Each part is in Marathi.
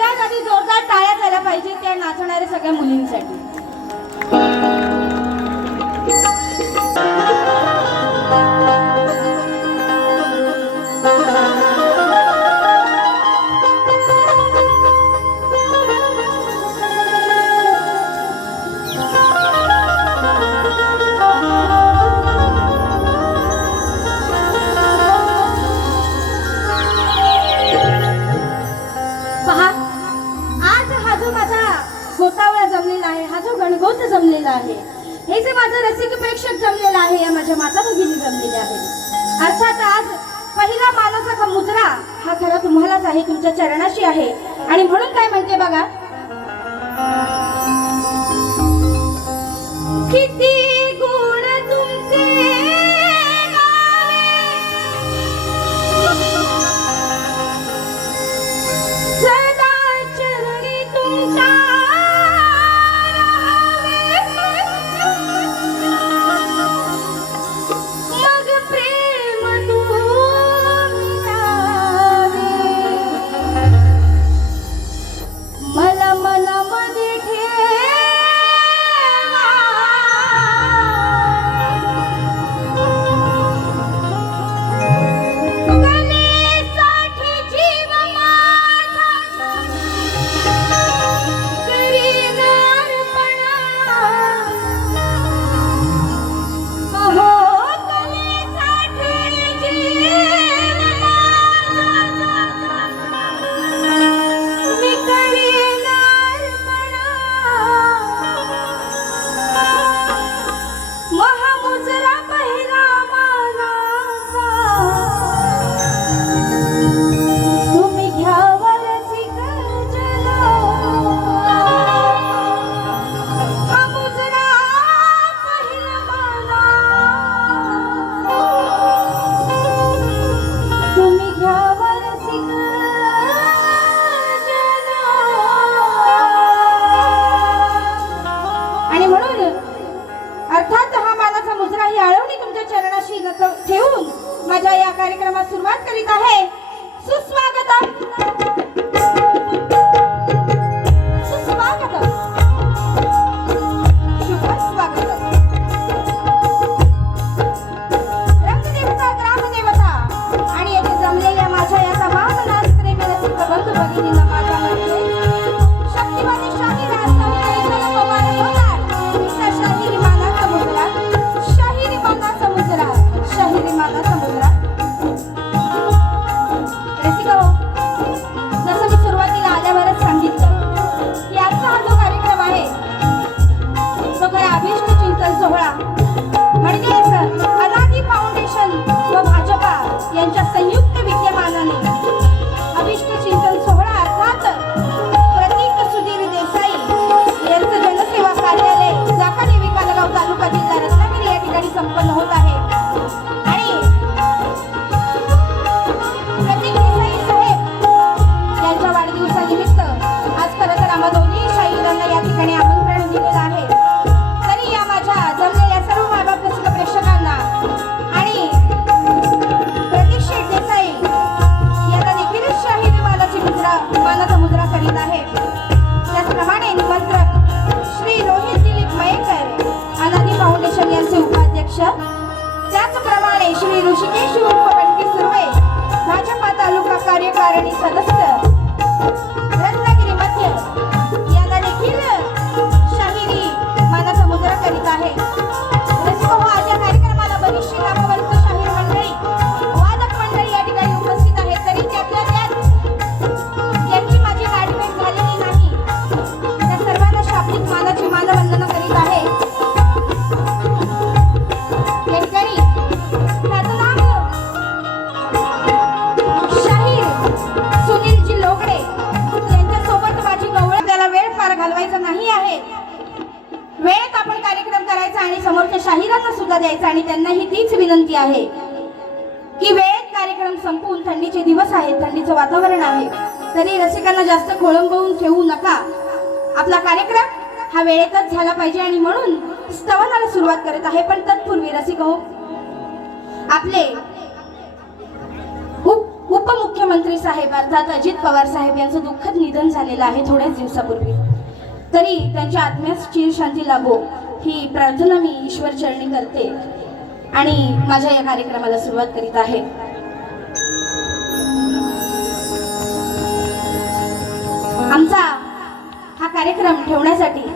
सगळ्यात आधी जोरदार टाळ्या झाल्या पाहिजे त्या नाचणाऱ्या सगळ्या मुलींसाठी. गोतावळा जमलेला आहे, हा जो गणगोत जमलेला आहे, हे जे माझं रसिक प्रेक्षक जमलेला आहे, या माझ्या माता भगिनी जमलेल्या आहे. अर्थात आज पहिला मानाचा मुजरा हा खरा तुम्हालाच आहे, तुमच्या चरणाशी आहे. आणि म्हणून काय म्हणते बघा, किती गुण तुमचे सदा चरणी तुमच्या ठेवून माझ्या या कार्यक्रमात सुरुवात करीत आहे. सुस्वागतम सुस्वागतम शुभ स्वागतम. रंगदेवता, ग्रामदेवता आणि येथे जमलेल्या माझ्या या तमाम नाचप्रेमी रसिक बंधू भगिनींना माझ्या मध्ये शक्तिवादी शाही राजधानी पवार होणार शाहीरी मानाचा मुजरा, शाहीरी मानाचा मुजरा, शाहीरी मानाचा मुजरा. रसिको, जसं मी सुरुवातीला आल्यावरच सांगितलं की आजचा हा जो कार्यक्रम आहे तो खरा अभिष्ट चिंतन सोहळा म्हणजेच अनादी फाउंडेशन व भाजपा यांच्या संयुक्त विद्यमानाने अभिष्ट चिंतन सोहळा अर्थात प्रतीक सुधीर देसाई यांचं जनसेवा कार्यालय जाखादेवी कालगाव तालुका जिल्हा रत्नागिरी या ठिकाणी संपन्न होत आहे. आणि प्रतीक देसाई साहेब यांच्या वाढदिवसानिमित्त आज खरं तर आम्हा दोन्ही शाहीरांना या ठिकाणी आमंत्रण दिलेलं आहे. तरी या माझ्या जमलेल्या सर्व मायबाप रसिक प्रेक्षकांना आणि प्रतीक शेठ देसाई यांना देखील शाहीरी मानाचा मुजरा करीत आहे. त्याचप्रमाणे निमंत्रक श्री रोहित दिलीप मयेकर अनादी फाउंडेशन यांचे उपाध्यक्ष, त्याचप्रमाणे श्री ऋषिकेश उर्फ बंटी सुर्वे भाजपा तालुका कार्यकारिणी सदस्य रत्नागिरी मध्य यांना देखील शाहीरी मानाचा मुजरा करीत आहे. रसिको, आज या कार्यक्रमाला बरीचशी नामवंत शाहीर मंडळी, वादक मंडळी या ठिकाणी उपस्थित आहेत. तरी त्यातल्या त्यात यांची माझी गाठभेट झालेली नाही, त्या सर्वांना शाब्दिक मानाची मानवंदना करीत आहे. या ठिकाणी त्याचं नाव शाहीर सुनीलजी लोगडे यांच्यासोबत माझी गवळ. त्याला वेळ फार घालवायचा नाही आहे, वेळेत आपण कार्यक्रम करायचा आणि समोरच्या शाहिरांना सुद्धा द्यायचा. आणि त्यांनाही तीच विनंती आहे की वेळेत कार्यक्रम संपवून, थंडीचे दिवस आहेत, थंडीचं वातावरण आहे, तरी रसिकांना जास्त खोळंबवून ठेवू नका. आपला कार्यक्रम हा वेळेतच झाला पाहिजे आणि म्हणून स्तवनाला सुरुवात करत आहे. पण तत्पूर्वी रसिको, आपले उपमुख्यमंत्री उपमुख्यमंत्री साहेब अर्थात अजित पवार साहेब यांचं दुःखद निधन झालेलं आहे थोड्याच दिवसापूर्वी. तरी त्यांच्या आत्म्यास चिर शांती लाभो ही प्रार्थना मी ईश्वर चरणी करते आणि माझ्या या कार्यक्रमाला सुरुवात करीत आहे. आमचा हा कार्यक्रम ठेवण्यासाठी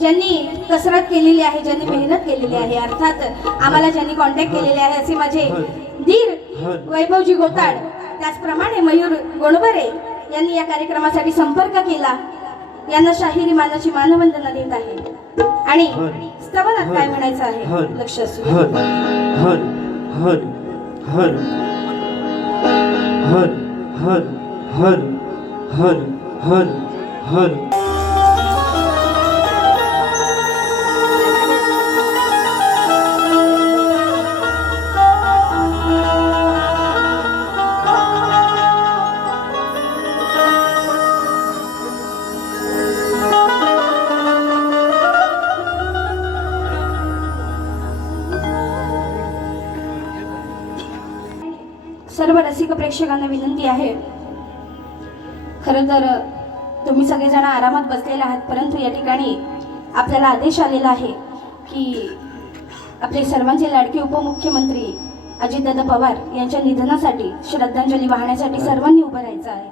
ज्यांनी कसरत केलेली आहे, ज्यांनी मेहनत केलेली आहे, अर्थात आम्हाला ज्यांनी कॉन्टॅक्ट केलेले आहे असे माझे धीर वैभवजी गोताड, त्याचप्रमाणे मयूर गोणबरे यांनी या कार्यक्रमासाठी संपर्क केला, यांना शाहिरी मानाची मानवंदना देत आहे. आणि स्तवनात काय म्हणायचं आहे लक्ष असू द्या. हर हर हर हर हर हर हर हर हर सर्व रसिक प्रेक्षकांना विनंती आहे, खरं तर तुम्ही सगळेजण आरामात बसलेले आहात, परंतु या ठिकाणी आपल्याला आदेश आलेला आहे की आपले सर्वांचे लाडके उपमुख्यमंत्री अजितदादा पवार यांच्या निधनासाठी श्रद्धांजली वाहण्यासाठी सर्वांनी उभं राहायचं आहे.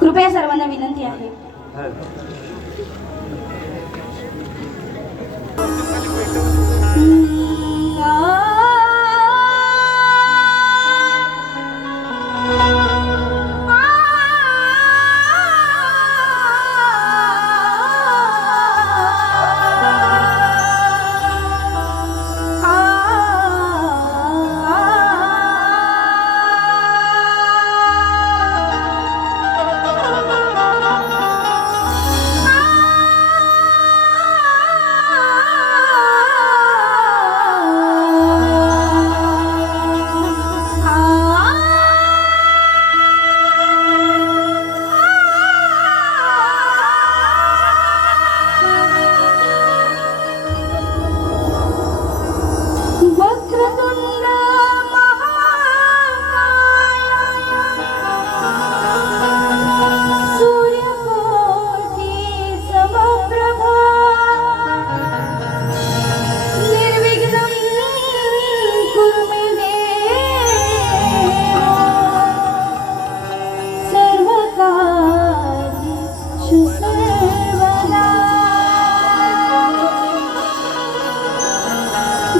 कृपया सर्वांना विनंती आहे.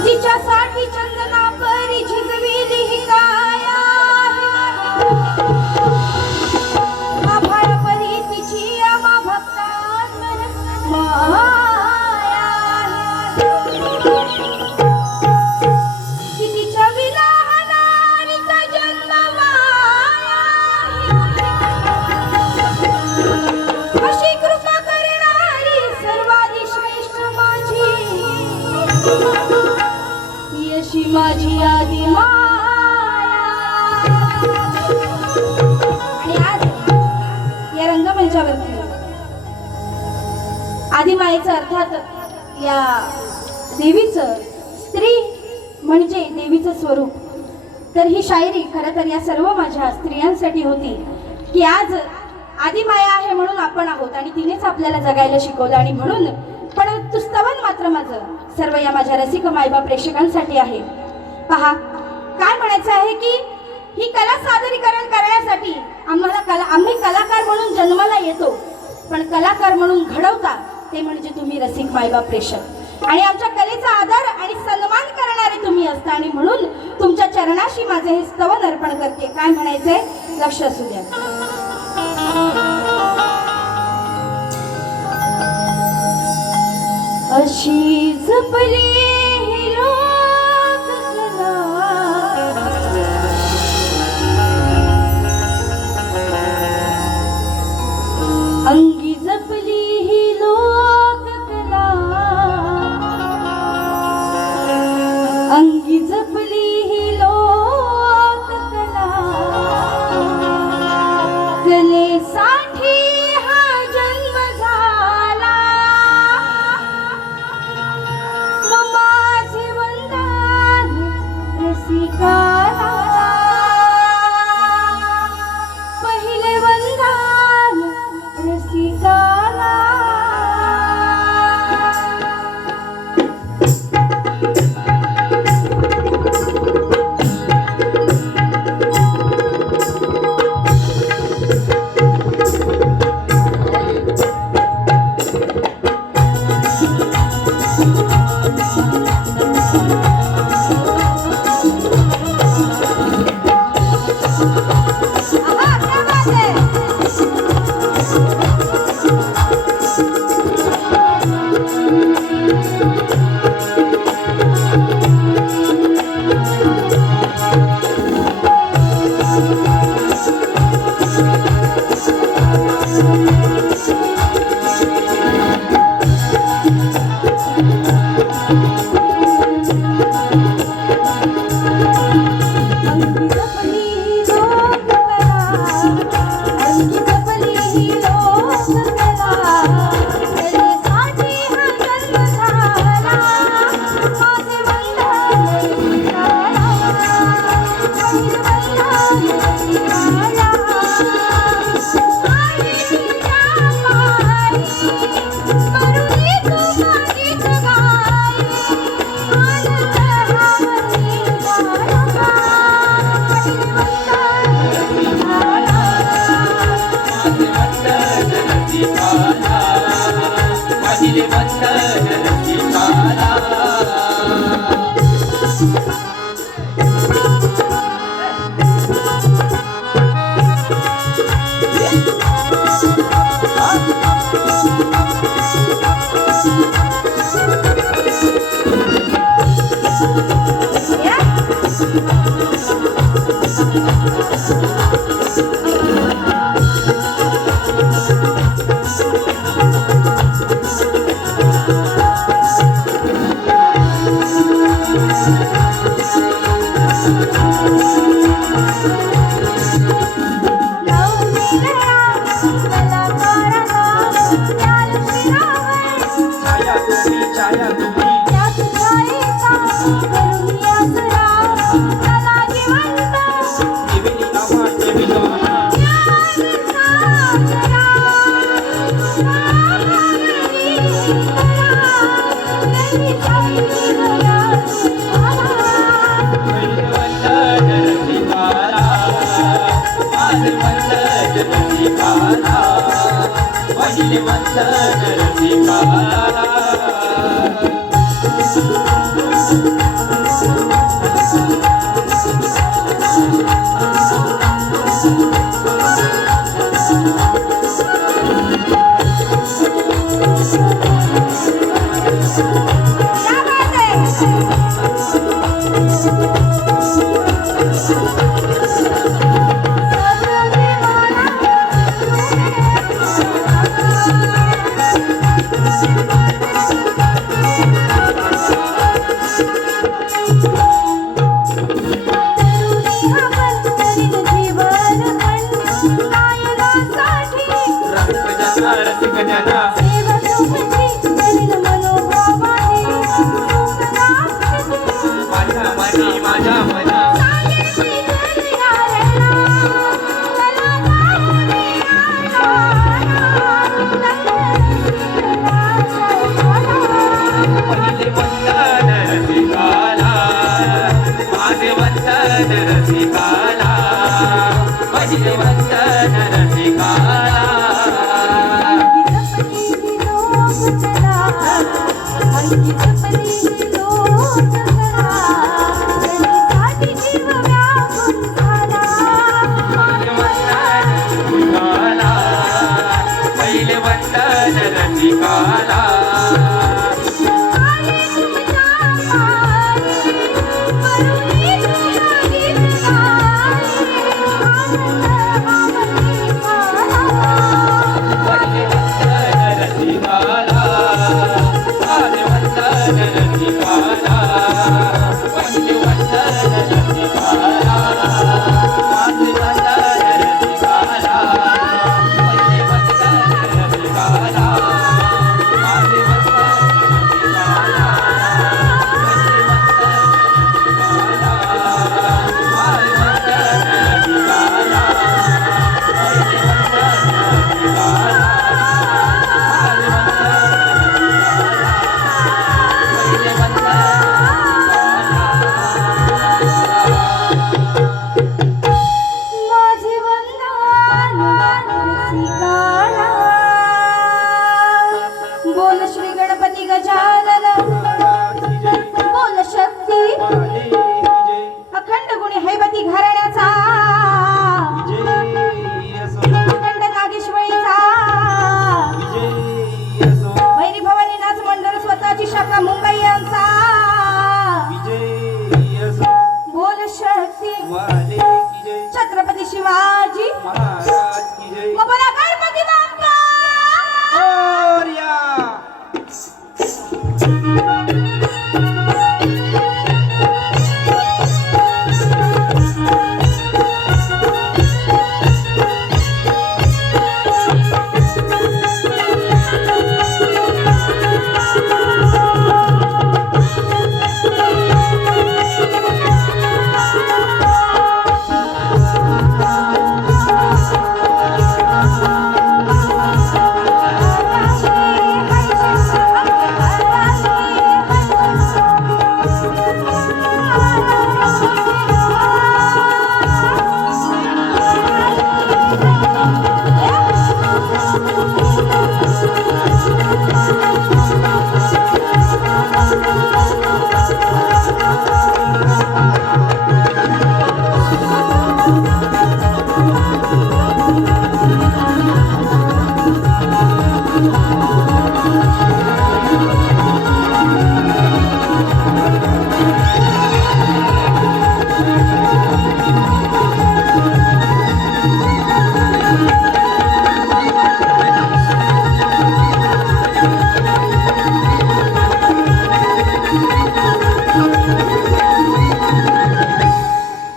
जिच्यासाठी चंदना परी झिजविली ही काया, आभाळ परी तिची आम्हा भक्तांवर माया, की तिच्या विना नारीचा जन्म माया, अशी कृपा करणारी सर्वाधिक श्रेष्ठ माझी, यशी माझी आदी माया. आणि आज या रंगमंचावरती आदिमायेचं अर्थात या देवीचं, स्त्री म्हणजे देवीचं स्वरूप. तर ही शायरी खरं तर या सर्व माझ्या स्त्रियांसाठी होती की आज आदिमाया आहे म्हणून आपण आहोत आणि तिनेच आपल्याला जगायला शिकवलं. आणि म्हणून पण स्तवन मात्र माझं सर्व या माझ्या रसिक मायबाप प्रेक्षकांसाठी आहे. पहा काय म्हणायचं आहे की ही कला सादरीकरण करण्यासाठी आम्ही कलाकार म्हणून जन्माला येतो, पण कलाकार म्हणून घडवता ते म्हणजे तुम्ही रसिक मायबाप प्रेक्षक. आणि आमच्या कलेचा आदर आणि सन्मान करणारे तुम्ही असता. आणि म्हणून तुमच्या चरणाशी माझे हे स्तवन अर्पण करते. काय म्हणायचंय लक्ष असू द्या. अशी जपली ही लोककला, अंगी जपली ही लोककला, अंगी जपली ही लोककला, कलेसाठी हा जन्म झाला, मम अंगी जपली लोक कला, अंगी जपली लोक कला, कलेसाठी हा जन्म झाला, माझे वंदन सीताला, पहिलं वंदन सीताला. आई तिच्या पायी, करुणी तू मागीत गाई, आनंद हा मनी झाला, पहिलं वंदन सीताला. पहिले वंदन सीताला. छाया तुम्ही छाया तुम्ही देविनी आम्हा देविनी आम्हा. पहिले वंदन सीताला. माझे वंदन सीताला. पहिले वंदन सीताला. रसिक जना माझ्या मनी माझ्या मनी पहिले वंदन रसिकाला. माझे वंदन रसिकाला. पहिले वंदन रसिकाला. अंगी जपली लोक कला, कलेसाठी जीव व्याकुळ झाला, पहिले वंदन रसिकाला. पहिले वंदन रसिकाला. आई तुमच्या पायी, करुणी तू मागीत गाई, आनंद हा मनी झाला. पहिले वंदन रसिकाला. माझे वंदन महाराज की जय. मग बोला गणपती बाप्पा मोरया.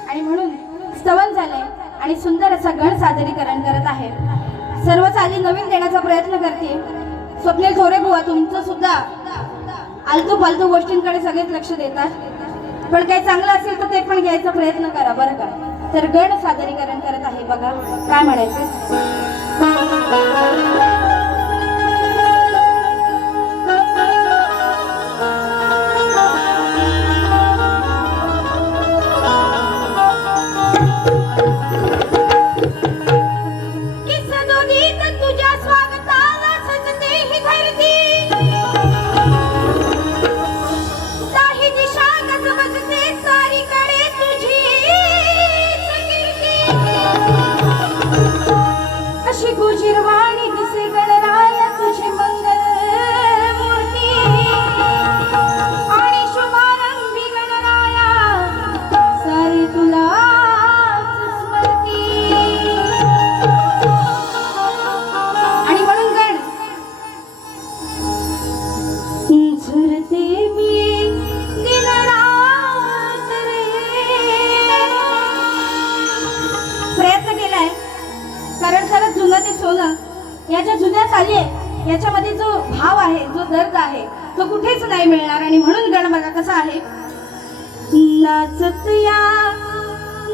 आणि म्हणून स्तवन झालंय आणि सुंदर असा गण सादरीकरण करत आहे. सर्व चाली नवीन देण्याचा प्रयत्न करते. स्वप्नील थोरे बुवा तुमचं सुद्धा आलतू फालतू गोष्टींकडे सगळेच लक्ष देतात, पण काही चांगलं असेल तर ते पण घ्यायचा प्रयत्न करा बरं का. तर गण सादरीकरण करत आहे बघा काय म्हणायचं. की सदोदित तुझ्या स्वागताला सजते ही धरती, काही दिशा गजबजते चारीकडे तुझीच कीर्ती. अशी गुजीरवाणी दिसे गणराया तुझी मंगल मूर्ती, आणि शुभारंभी गणराया सारी तुला आणि म्हणून गण झुरते मी दिन रात रे. प्रयत्न केलाय कारण खरंच जुनं ते सोनं याच्या जुन्या चाली आहे, याच्यामध्ये जो भाव आहे जो दर्द आहे तो कुठेच नाही मिळणार. आणि म्हणून गण बघा कसा आहे. नाचत या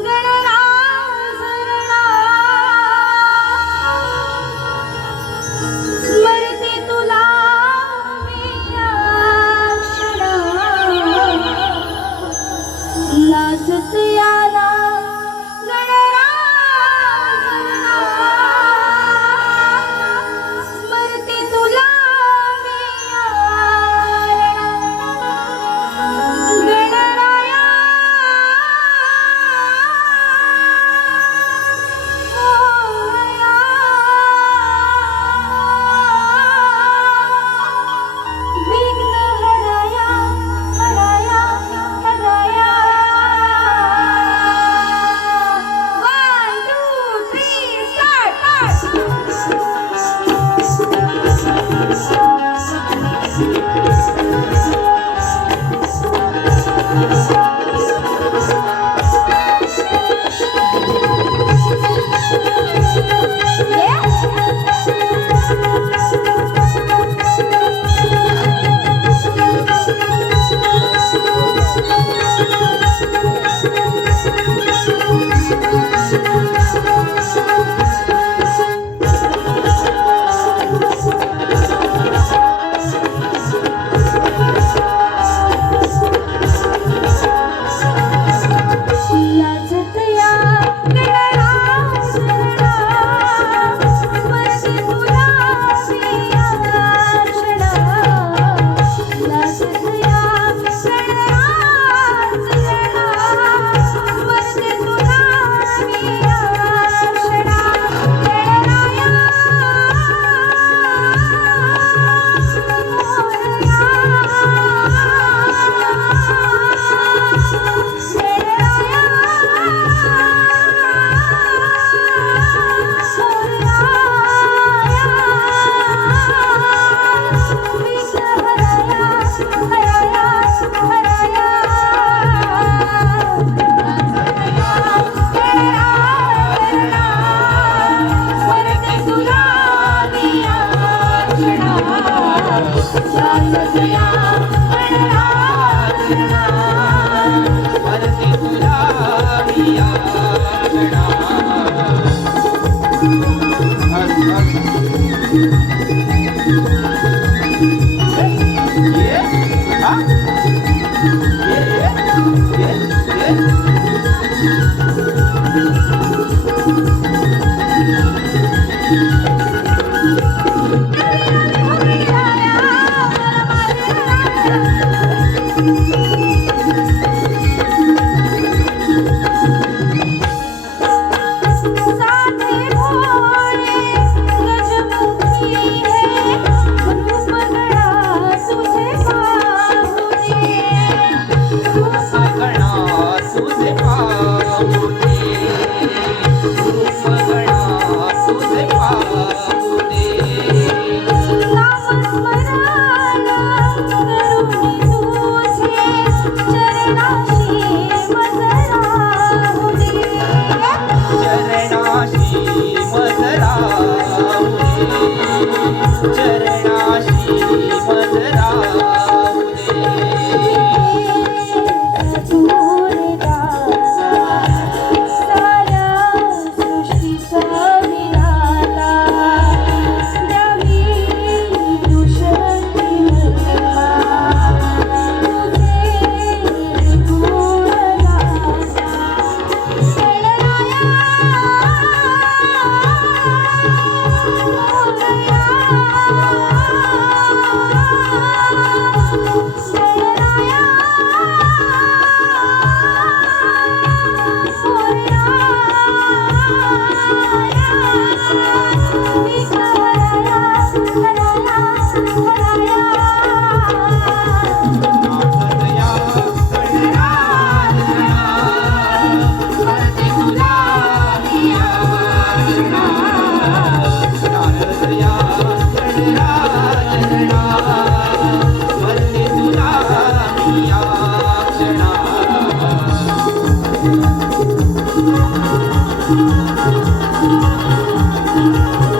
गणराज स्मरते तुला मी अक्षरा, नाचत याला स्मरते तुला मी गणराया.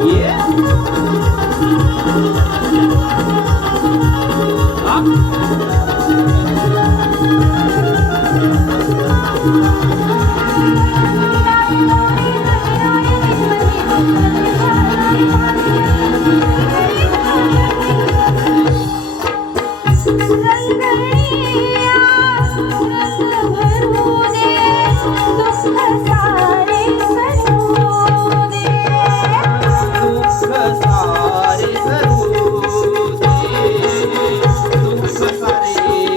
ये दुःख सारे सरू दे, दुःख सारे सरू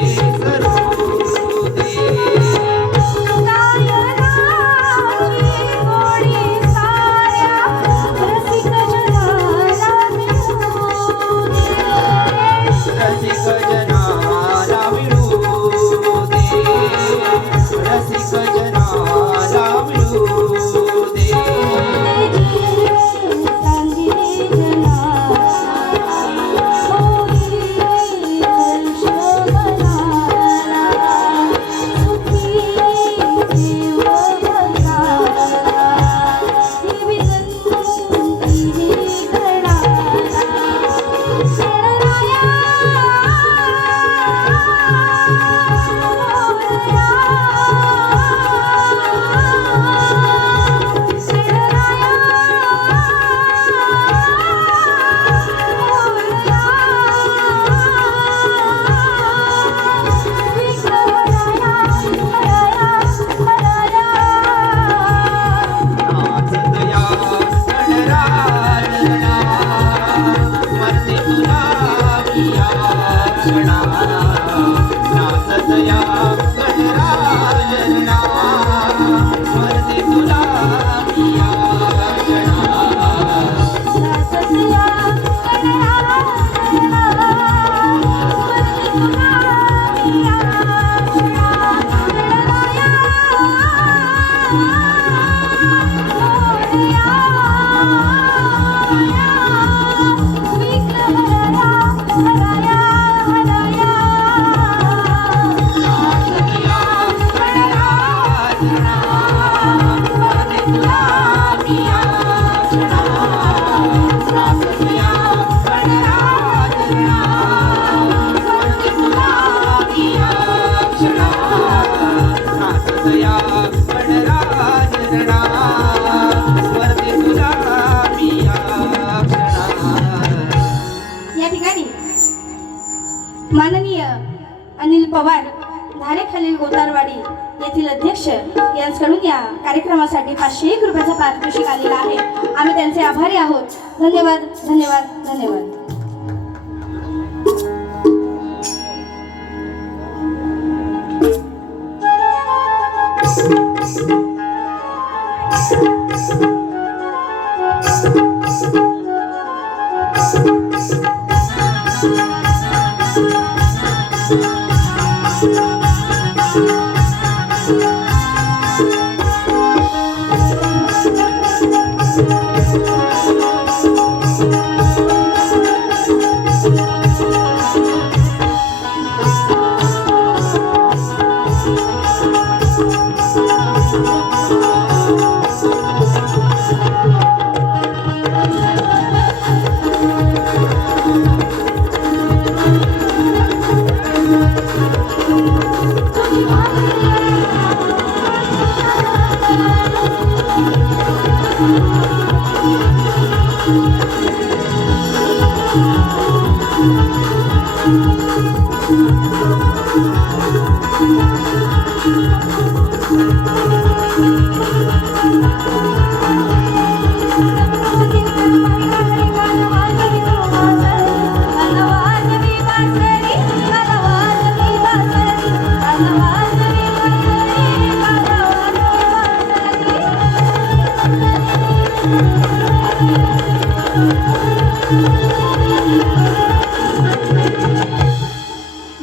दे. रसिक जनाला मिळू दे, रसिक जनाला मिळू दे. नाचत या गणराजना, स्मरते तुला मी या क्षणा. नाचत या गणराजना, स्मरते तुला मी या क्षणा. या ठिकाणी माननीय अनिल पवार धारेखालील गोतारवाडी येथील अध्यक्ष यांच्याकडून या कार्यक्रमासाठी 501 रुपयाचा पारितोषिक आलेला आहे. आम्ही त्यांचे आभारी आहोत. धन्यवाद धन्यवाद धन्यवाद.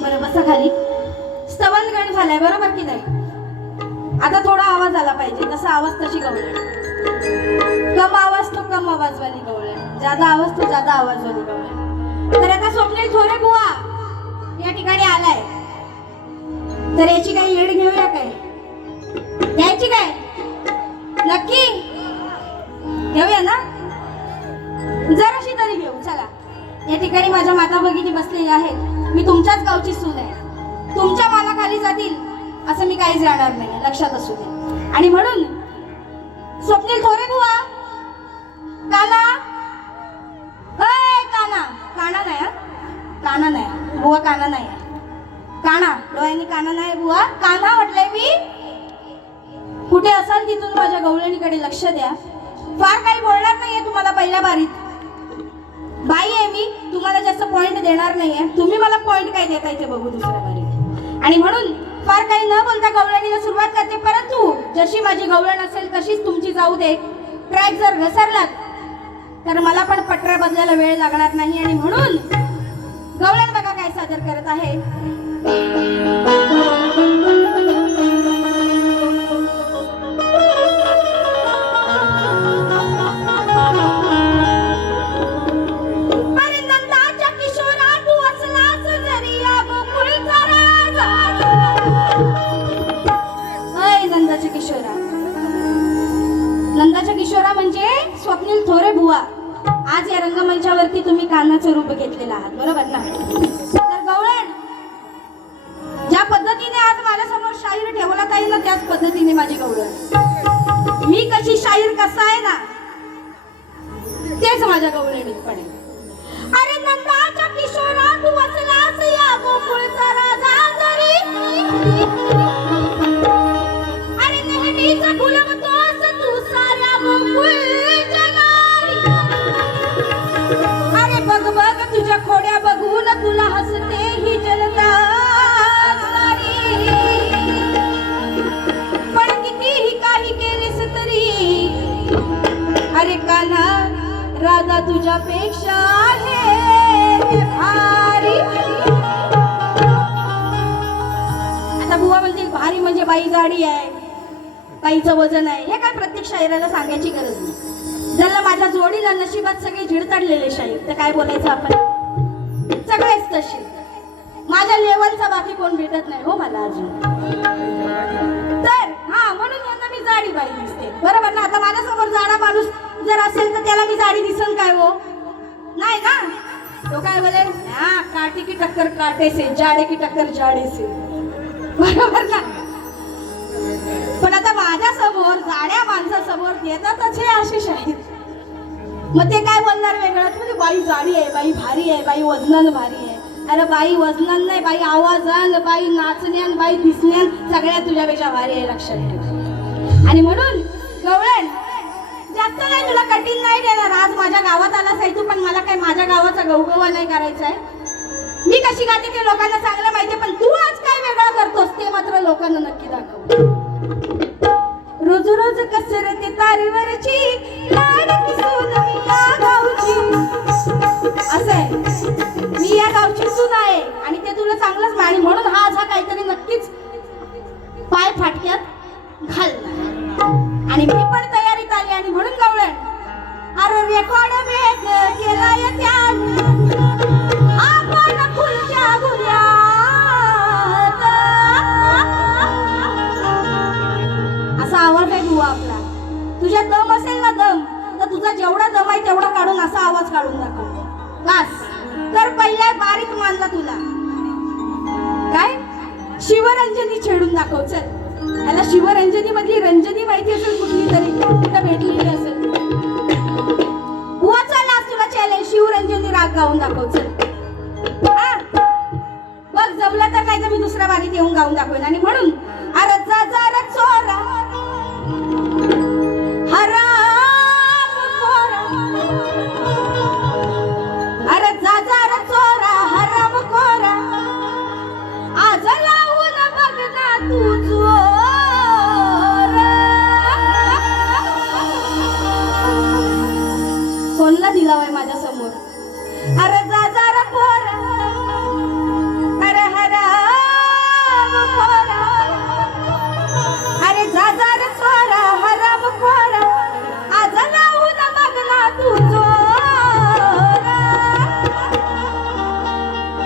बरं बसा खाली. स्तवनगण झालाय बरोबर की नाही? आता थोडा आवाज आला पाहिजे. तसा आवाज तशी गवळण. कम आवाज तो कम आवाज वाली गवळण, ज्यादा आवाज तो ज्यादा आवाज वाली गवळण. तर आता स्वप्नील थोरे बुवा या ठिकाणी आलाय. तर याची काही येड घेऊया काय? यायची काय? नक्की घेऊया ना, जराशी तरी घेऊ. चला, या ठिकाणी माझ्या माता भगिनी बसलेल्या आहेत. मी तुमच्याच गावची सून आहे. तुमच्या मानाखाली जातील असं मी काहीच जाणार नाही, लक्षात असू दे. आणि म्हणून स्वप्नील थोरे बुवा, काना, काना, काना नाही, काना नाही बुवा, काना नाही, काना डोळ्यांनी काना नाही बुवा, काना म्हटलंय मी. कुठे असाल तिथून माझ्या गवळणीकडे लक्ष द्या. फार काही बोलणार नाहीये तुम्हाला पहिल्या बारीत. बाई आहे मी, तुम्हाला जास्त पॉइंट देणार नाहीये. तुम्ही मला पॉइंट काय देताय ते बघू दुसऱ्या बारीत. आणि म्हणून फार काही न बोलता गवळणीला सुरुवात करते. परंतु जशी माझी गवळण असेल तशीच तुमची जाऊ दे. ट्रॅक जर घसरलात तर मला पण पटरा बदलायला वेळ लागणार नाही. आणि म्हणून गवळण बघा काय सादर करत आहे. अरे नंदाच्या किशोरा तू असलास जरी या गोकुळचा राजा. अय नंदाच्या किशोरा, नंदाच्या किशोरा म्हणजे स्वप्नील थोरे बुवा. आज या रंगमंचावरती तुम्ही कानाचं रूप घेतलेलं आहात, बरोबर ना? तर गवळण, ज्या पद्धतीने आज माझ्यासमोर शाहीर ठेवला जाईल ना, त्याच पद्धतीने माझी गवळण. मी कशी शाहीर कसा आहे ना, तेच माझ्या गवळणीत पण आहे. अरे नंदाच्या किशोरा तू असलास या गोकुळचा राजा जरी. अरे नेहमीच फुलवतोस तू साऱ्या गोकुळच्या नारी. अरे बघ बघ तुझ्या खोड्या बघून तुला हसते ही जनता सारी. पण कितीही काही केलेस तरी अरे कान्हा राधा तुझ्यापेक्षा आहे भारी. आता बुवा म्हणतील भारी म्हणजे बाई जाडी आहे, बाईचं वजन आहे. हे काय प्रत्येक शायराला सांगायची गरज नाही. जर माझ्या जोडीला नशिबात सगळे झिडतडलेले शाहीर तर काय बोलायचं आपण, सगळेच तसे. माझ्या लेवलचा बाकी कोण भेटत नाही हो मला अजून. तर हा, म्हणून यांना मी जाडी बाई दिसते, बरोबर ना? आता माझ्यासमोर जाडा माणूस जर असेल तर त्याला मी जाडी दिसन काय हो? नाही ना. तो काय बोलेल, हा काटे की टक्कर काटे से, जाडे की टक्कर जाडे से, बरोबर ना? पण आता माझ्या समोर जाड्या माणसासमोर देतातच हे असे शाहीर. मग ते काय बोलणार वेगळं? म्हणजे बाई जाडी आहे, बाई भारी आहे, बाई वजनान भारी आहे. अरे बाई वजनान नाही, बाई आवाजान, बाई नाचण्यान, बाई दिसण्यान सगळ्या तुझ्यापेक्षा भारी आहे, लक्षात ठेव. आणि म्हणून गवळण, जास्त नाही तुला कठीण नाही देणार. आज माझ्या गावात आलास आहे तू, पण मला काय माझ्या गावाचा गवगवा नाही करायचा आहे. मी कशी गाते ते लोकांना चांगलं माहितीये, पण तू आज काय वेगळं करतोस ते मात्र लोकांना नक्की दाखव. रोज रोज कसरते तारेवरची लाडकी सून मी या गावची. असं आहे, मी या गावची सून आहे आणि ते तुला चांगलंच माहिती. म्हणून हा काहीतरी नक्कीच पाय फाटक्यात घालणार. आणि मी पण तयारीत आली. आणि म्हणून गवळण, अरे रेकॉर्ड मेक केलाय त्याने आपण फुलच्या गुन्ह्यात. असा आवाज आहे बुवा आपला. तुझ्यात दम असेल ना, दम, तर तुझा जेवढा दम आहे तेवढा काढून असा आवाज काढून दाखव बस. तर पहिल्या बारीक मानला तुला काय शिवरंजनी छेडून दाखव. चल, याला शिवरंजनी मधली रंजनी माहिती असेल कुठली तरी, कुठं भेटलेली असेल. बुवा चल, आज तुला चॅलेंज, शिवरंजनी राग गाऊन दाखव. चल बघ, जमलं तर नाही तर मी दुसऱ्या बारीत येऊन गाऊन दाखवेन. आणि म्हणून अरे जरा चोरा हराम खोरा, अरे जरा चोरा हराम खोरा, आज लावून बघ ना तू जोर. कोणला दिलावाय माझ्या समोर? अरे जरा खोरा, अरे हराम खोरा, अरे जरा चोरा हराम खोरा, आज लावून बघ ना तू जोर.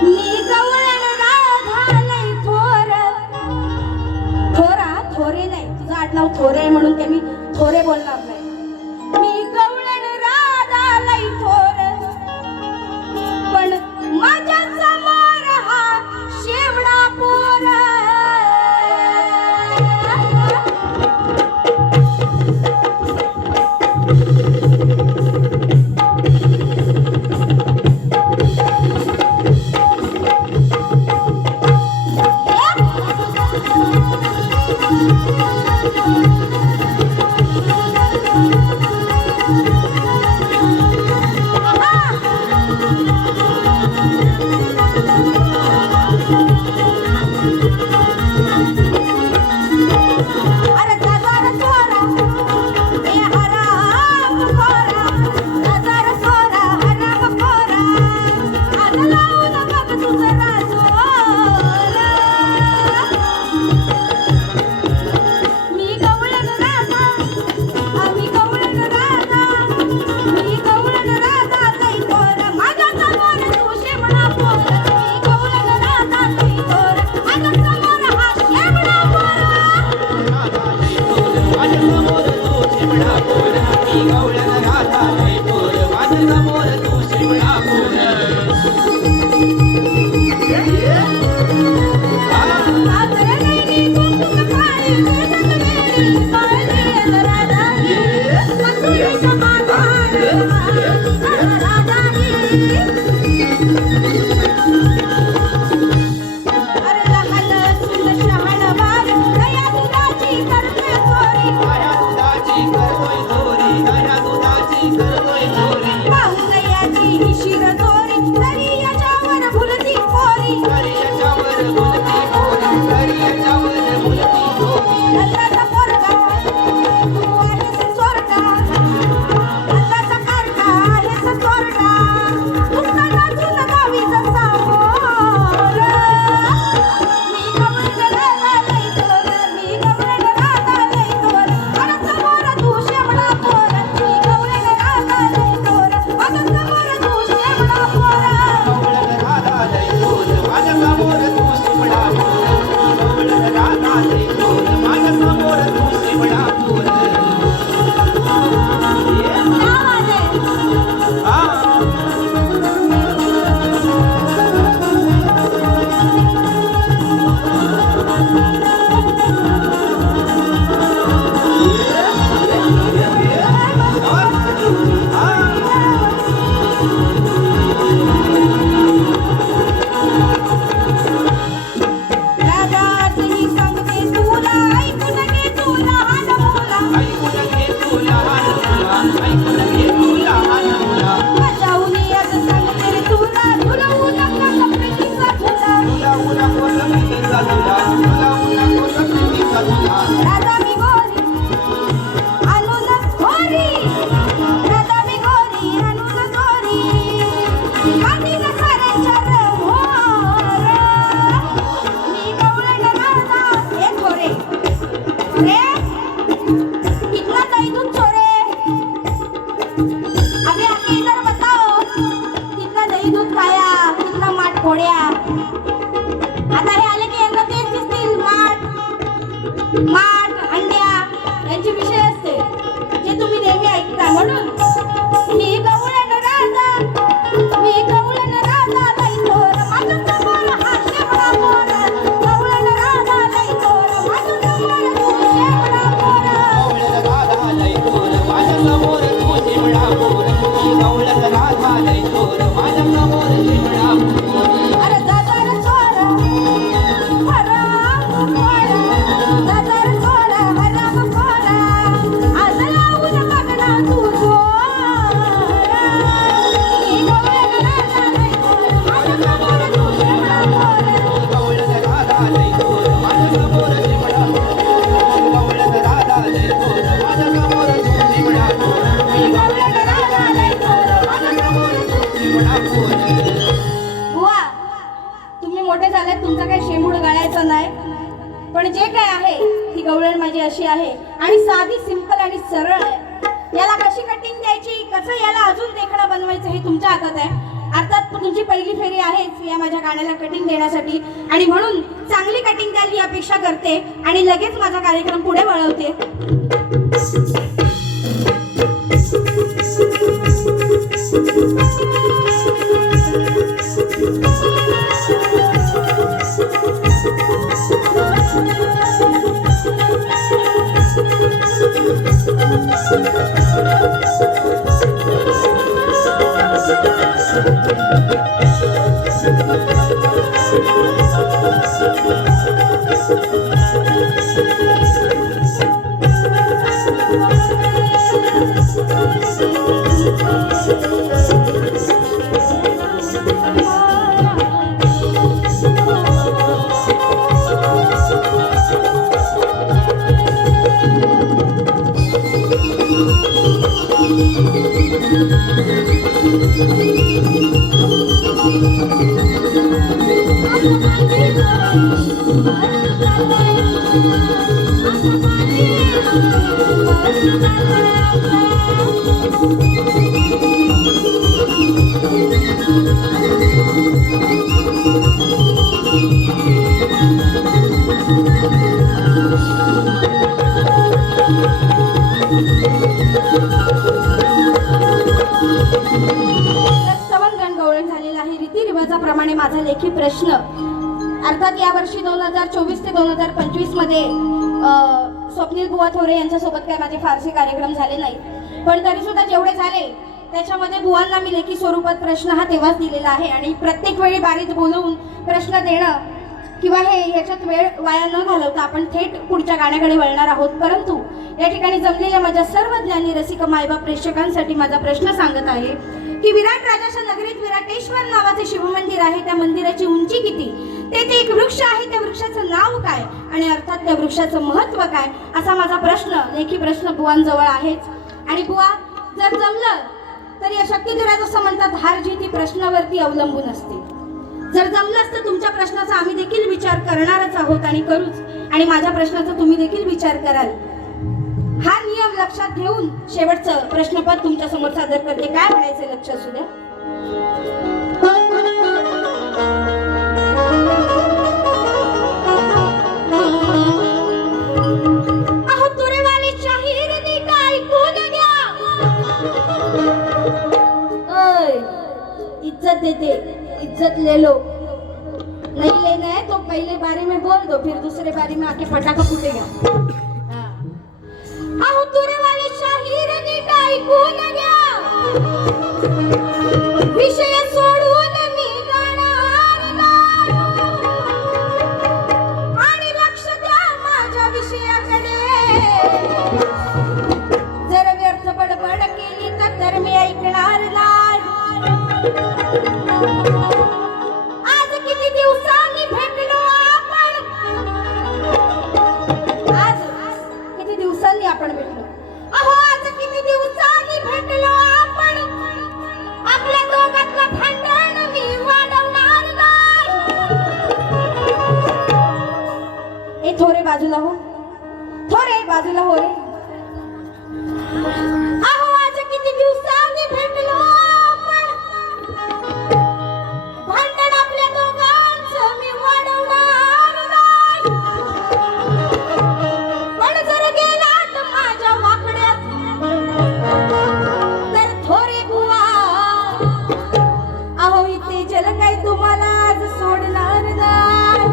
मी गवळण राधा नाही थोर. थोरा थोरे नाही, तुझं आडनाव थोरे आहे म्हणून ते मी थोरे बोलणार गवळण राधा लई थोर पण माझ्या समोर हा शेवडा पोर अरे दादार सोरा ए हराम खोरा दादार सोरा हराम खोरा आज लावून बघ तुझं राजोला मी गवळण राधा आम्ही गवळण राधा मी गवळण राधा लई थोर माझ्या समोर तू शेवडा पोर मी गवळण राधा लई थोर माझ्या समोर हा शेवडा पोर माझ्या समोर तू शिमळा पोर मी गवळण राधा लई पोर माझ्या समोर तू शिमळा पोर सासर नैनी कुंकुम काळी केसात वेणी पाळली राधा संतुरीच्या माथार राधा अरे लहान सुन शहाण बाळ दया दुधाची करते चोरी दया दुधाची करतोय चोरी दया दुधाची करतोय चोरी पाहुणयाची ही शिर चोरी तरी याच्यावर भुलती पोरी तरी याच्यावर मुलती पोरी तरी याच्यावर मुलती पोरी नंदाचा पोरगा तू आहेस चोरटा नंदाचा कारटा आहेस चोरटा तुझा नाचून गावीचा सामोर मी गवळण राधा लई थोर मी गवळण राधा लई थोर माझ्या समोर तू शेवडा पोर मी गवळण राधा लई थोर माझ्या समोर तू शेवडा पोर गवळण राधा लई थोर माझ्या समोर तू शिमळा पोर गवळण राधा लई थोर माझ्या समोर तू शिमळा पोर नाव आलंय राधाच ही सांगते तुला ऐकून घे तू लहान मुला ऐकून घे तू लहान मुला ऐकून घे तू लहान मुला बजावून आज सांगते रे तुला झुलवू नका प्रीतीचा झुला तुला नको प्रीतीचा तुला तुला नको प्रीतीचा तुला राधा मी गोरी आणून गोरी राधा मी गोरी आणून गोरी काठी न साऱ्यांच्या रमोर मी गवळण राधा हे थोरे रे कितना दही दूध छोरे अभी आके इधर बताओ कितना दही दूध खाया कितना माठ फोड्या आता हे आले की यांना तेच दिसतील माठ अंड्या यांचे विषय असते जे तुम्ही नेहमी ऐकता म्हणून मी गवळण राधा लई थोर माझ्या समोर हा शेवडा पोर गवळण राधा लई थोर माझ्या समोर तू शेवडा पोर गवळण राधा लई थोर माझ्या समोर तू शिमळा पोर मी गवळण राधा लई थोर माझ्या समोर शिमळा पोर अरे दादार चोरा हराम खोरा दादार चोरा हराम खोरा आज लावून बघना तू जोरा मी गवळण राधा लई थोर माझ्या समोर तू शेवडा पोर गवळण राधा लई थोर माझ्या समोर शिमळा पोर गवळण राधा लई थोर माझ्या समोर तू शिमळा पोर मी गवळण राधा लई थोर माझ्या समोर तू शिमळा पोर बुवा तुम्ही मोठे झाले तुमचा काही शेंबूड गाळायचा नाही पण जे काय आहे ती गवळण माझी अशी आहे आणि साधी सिंपल आणि सरळ आहे याला कशी कटिंग द्यायची कसं याला अजून देखणं बनवायचं हे तुमच्या हातात आहे अर्थात तुमची पहिली फेरी आहेच या माझ्या गाण्याला कटिंग देण्यासाठी आणि म्हणून चांगली कटिंग द्याल ही अपेक्षा करते आणि लगेच माझा कार्यक्रम पुढे वळवते सवंगण गवळण झालेला आहे. रीतिरिवाजाप्रमाणे माझा लेखी प्रश्न अर्थात यावर्षी 2024 ते 2025 मध्ये स्वप्नील बुवा थोरे यांच्यासोबत काय माझे फारसे कार्यक्रम झाले नाहीत, पण तरी सुद्धा जेवढे झाले त्याच्यामध्ये बुवांना मी लेखी स्वरूपात प्रश्न हा तेव्हाच दिलेला आहे. आणि प्रत्येक वेळी बारीत बोलवून प्रश्न देणं किंवा हे याच्यात वेळ वाया न घालवता आपण थेट पुढच्या गाण्याकडे वळणार आहोत. परंतु या ठिकाणी जमलेल्या माझ्या सर्व ज्ञानी रसिक मायबाप प्रेक्षकांसाठी माझा प्रश्न सांगत आहे की विराट राजाच्या नगरीत विराटेश्वर नावाचे शिवमंदिर आहे. त्या मंदिराची उंची किती? तेथे एक वृक्ष आहे, त्या वृक्षाचं नाव काय आणि अर्थात त्या वृक्षाचं महत्त्व काय, असा माझा प्रश्न लेखी प्रश्न बुवांजवळ आहेच. आणि बुवा जर जमलं तर या शक्तिधुरात असं म्हणतात हार जीत ही प्रश्नावरती अवलंबून असते. जर जमलं असतं तुमच्या प्रश्नाचा आम्ही देखील विचार करणारच आहोत आणि करूच, आणि माझ्या प्रश्नाचा तुम्ही देखील विचार कराल. हा नियम लक्षात घेऊन शेवटचं प्रश्नपद तुमच्या समोर सादर करते. काय म्हणायचं लक्ष असू द्या. अहो तुरेवाली शाहीर नीट ऐकून घ्या. ओय इज्जत देते, इज्जत ले लो. नहीं लेना है तो पहले बारी में बोल दो, फिर दूसरे बारी में आके पटाखा फूटेगा. अहो तुरेवाली शाहीर नीट ऐकून घ्या. विषय सोडून मी गाणार नाही. आणि लक्ष द्या माझ्या विषयाकडे. जर व्यर्थ बडबड केली तर मी ऐकणार नाही. आज किती दिवसांनी भेटलो आपण. आज किती दिवसांनी आपण भेटलो. अहो आज किती दिवसांनी भेटलो आपण. आपल्या दोघातलं भांडण मी वाढवणार नाही. ए थोरे बाजूला हो, थोरे बाजूला हो रे. अहो आज किती दिवसांनी भेटलो आपण. भांडण आपल्या दोघांचं मी वाढवणार नाही. पण जर गेलात माझ्या वाकड्यात तर थोरे बुवा अहो इथे जल काय तुम्हाला आज सोडणार नाही.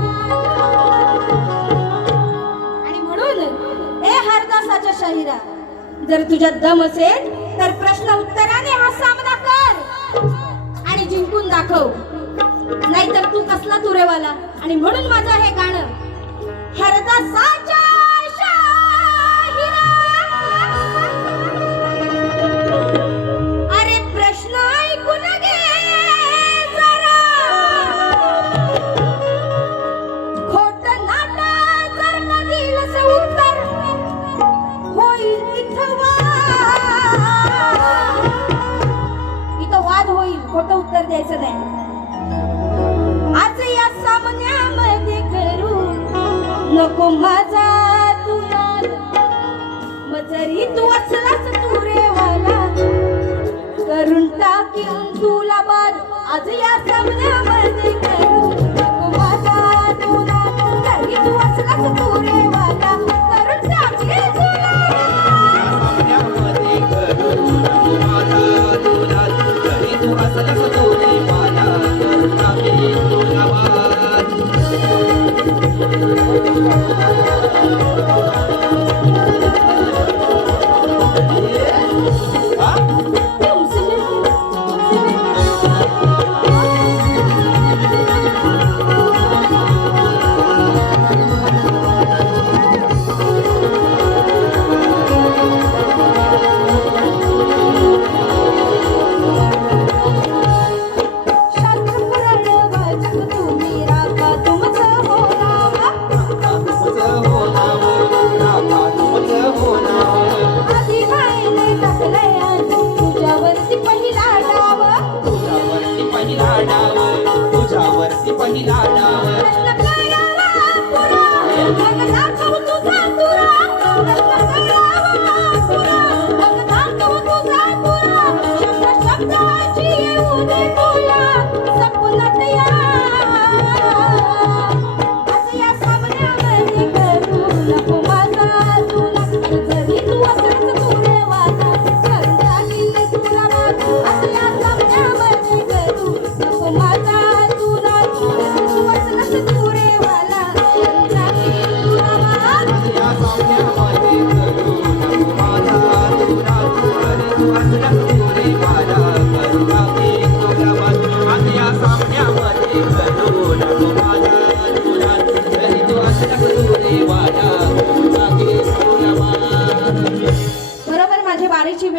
आणि म्हणून ए हरदासाच्या शाहिरा, जर तुझ्यात दम असेल तर प्रश्न उत्तराने हा सामना कर आणि जिंकून दाखव. नाहीतर तू कसला तुरेवाला. आणि म्हणून माझं हे गाणं हरदासाच्या शाहिरा. अरे प्रश्न ऐकून घे जरा. खोटं नाटं जर का दिलंस उत्तर होईल इथं वाद होईल. खोटं उत्तर द्यायचं नाही. आज या सामन्यामध्ये करू नको माझा तुला. मग जरी तू असलास तुरेवाला करून टाकीन तुला बाद. आज या सामन्यामध्ये करू नको माझा तुला. जरी तू असलास तुरेवाला करून टाकीन तुला. सामन्यामध्ये करून माझा तुला. जरी तू असलास तुरेवाला करून टाकीन तुला बाद. तुमसे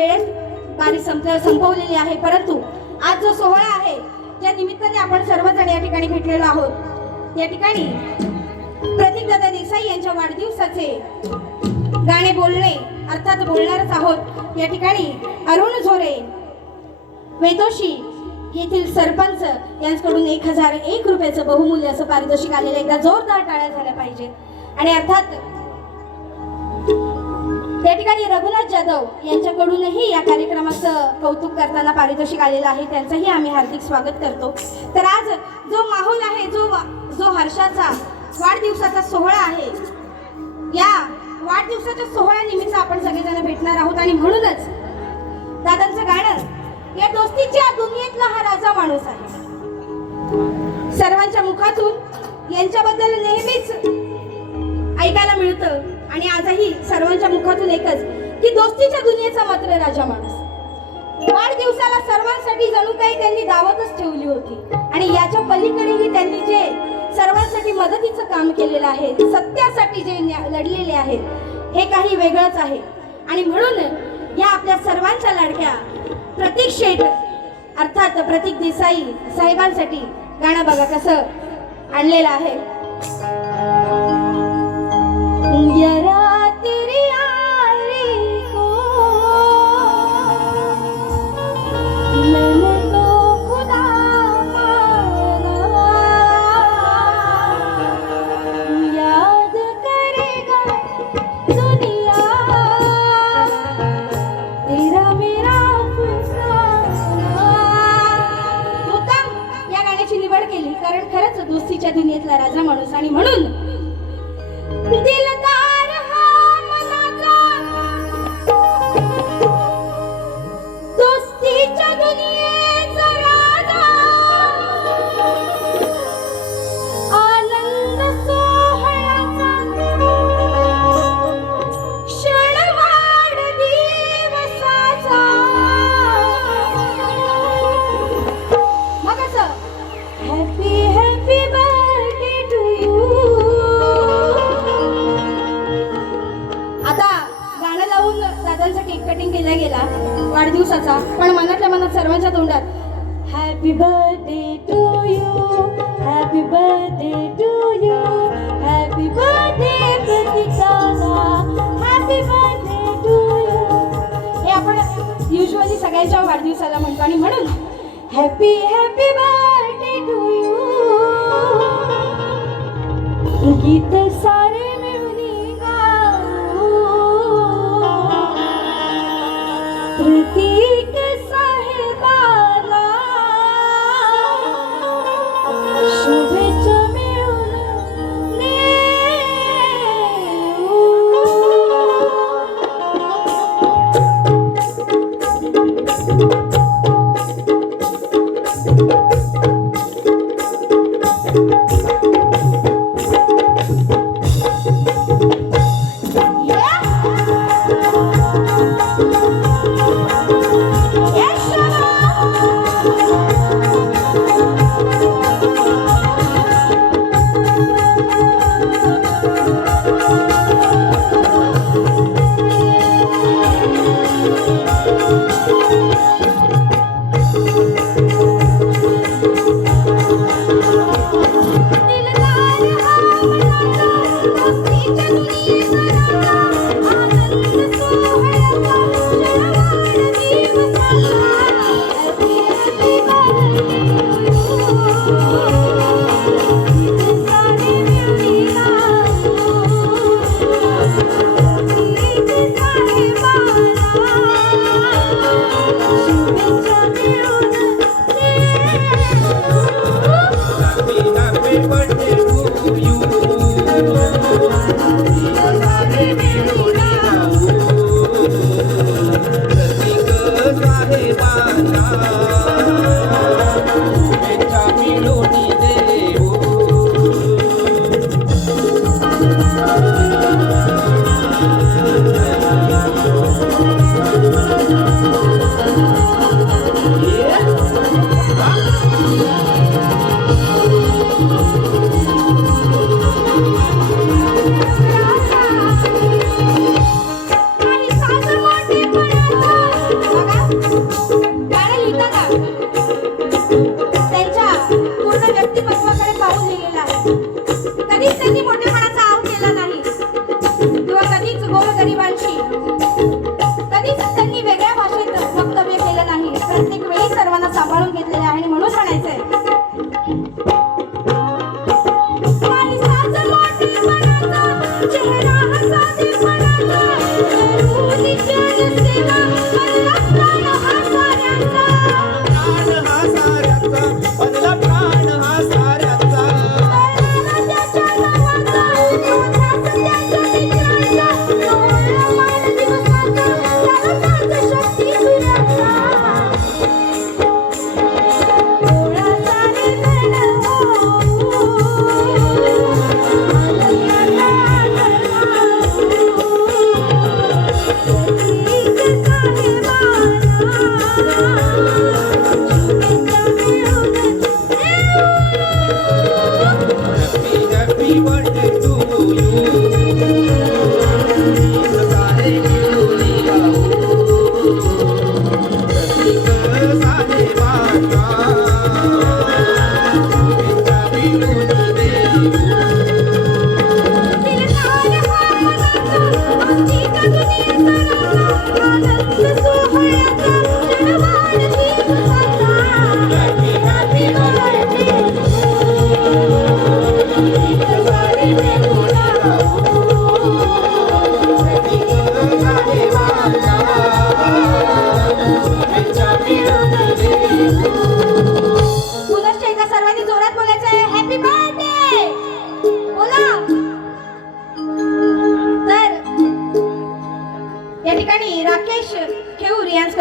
वेळेत बारी संपवलेली आहे. परंतु आज जो सोहळा आहे, ज्या निमित्ताने आपण सर्वजण या ठिकाणी भेटलेलो आहोत, या ठिकाणी प्रतीक दादा देसाई यांच्या वाढदिवसाचे गाणे बोलणे अर्थात बोलणारच आहोत. या ठिकाणी अरुण झोरे वेतोशी येथील सरपंच यांच्याकडून 1001 रुपयाचं बहुमूल्य असं पारितोषिक आलेलं. एकदा जोरदार टाळ्या झाल्या पाहिजेत. आणि अर्थात या ठिकाणी रघुनाथ जाधव यांच्याकडूनही या कार्यक्रमाचं कौतुक करताना पारितोषिक आलेलं आहे. त्यांचंही आम्ही हार्दिक स्वागत करतो. तर आज जो माहोल आहे, जो हर्षाचा वाढदिवसाचा सोहळा आहे, या वाढदिवसाच्या सोहळ्यानिमित्त आपण सगळेजण भेटणार आहोत. आणि म्हणूनच दादांचं गाणं या दोस्तीच्या दुनियेतला हा राजा माणूस आहे. सर्वांच्या मुखातून यांच्याबद्दल नेहमीच ऐकायला मिळतं आणि आजही सर्वांच्या मुखातून एकच की दोस्तीच्या दुनियेचा मात्र राजा माणूस. वाढदिवसाला सर्वांसाठी जणू काही त्यांनी दावतच ठेवली होती. आणि याच्या पलीकडेही त्यांनी जे सर्वांसाठी मदतीचं काम केलेलं आहे, सत्यासाठी जे लढलेले आहेत, हे काही वेगळंच आहे. आणि म्हणून या आपल्या सर्वांच्या लाडक्या प्रतीक शेठ अर्थात प्रतीक देसाई साहेबांसाठी गाणं बघा कसं आणलेलं आहे. यरा तेरी यारी को मैंने तो खुदा माना, याद करेगा दुनिया तेरा मेरा अफसाना. उत्तम या गाण्याची निवड केली कारण खरंच दोस्तीच्या दुनियेतला राजा माणूस. आणि म्हणून दिलदार हा मनाचा दोस्तीच्या दुनियेचा राजा, आनंद सोहळ्याचा क्षण वाढदिवसाचा. मग असं happy happy birthday to you. आता गाणं लावून दादांचा केक कटिंग केला गेला वाढदिवसाचा, पण मनातल्या मनात सर्वांच्या तोंडात happy birthday to you, happy birthday to you, happy birthday प्रतीकाला, हॅपी बर्थडे टू यू. हे आपण युजली सगळ्यांच्या वाढदिवसाला म्हणतो. आणि म्हणून happy happy birthday to you. गीत सारे मिळून गाऊ, प्रतीक साहेबाला शुभेच्छा मिळून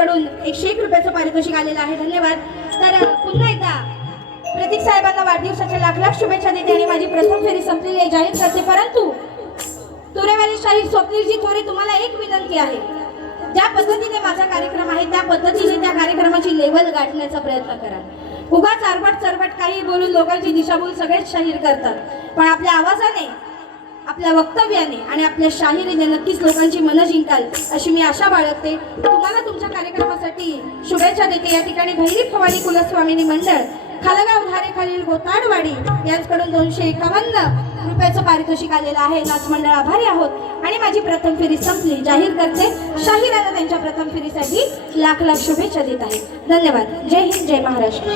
यांच्याकडून 101 रुपयाचं पारितोषिक आलेलं आहे. धन्यवाद. तर पुन्हा एकदा प्रतीक साहेबांना वाढदिवसाच्या लाख लाख शुभेच्छा देते आणि माझी प्रथम फेरी संपलेली आहे जाहीर करते. परंतु तुरेवाली शाहीर स्वप्नीलजी थोरे, तुम्हाला एक विनंती आहे, ज्या पद्धतीने माझा कार्यक्रम आहे त्या पद्धतीने त्या कार्यक्रमाची लेवल गाठण्याचा प्रयत्न करा. उगाच आरबट चरबट काही बोलून लोकांची दिशाभूल सगळेच शाहीर करतात, पण आपल्या आवाजाने, आपल्या वक्तव्याने आणि आपल्या शाहिरीने नक्कीच लोकांची मनं जिंकाल अशी मी आशा बाळगते. तुम्हाला तुमच्या कार्यक्रमासाठी शुभेच्छा देते. या ठिकाणी भैरी भवानी कुलस्वामिनी मंडळ खालगाव धारेखालील गोताडवाडी यांच्याकडून 251 रुपयाचं पारितोषिक आलेलं आहे. नाच मंडळ आभारी आहोत आणि माझी प्रथम फेरी संपली जाहीर करते. शाहिरांना त्यांच्या प्रथम फेरीसाठी लाख लाख शुभेच्छा देत आहे. धन्यवाद. जय हिंद, जय महाराष्ट्र.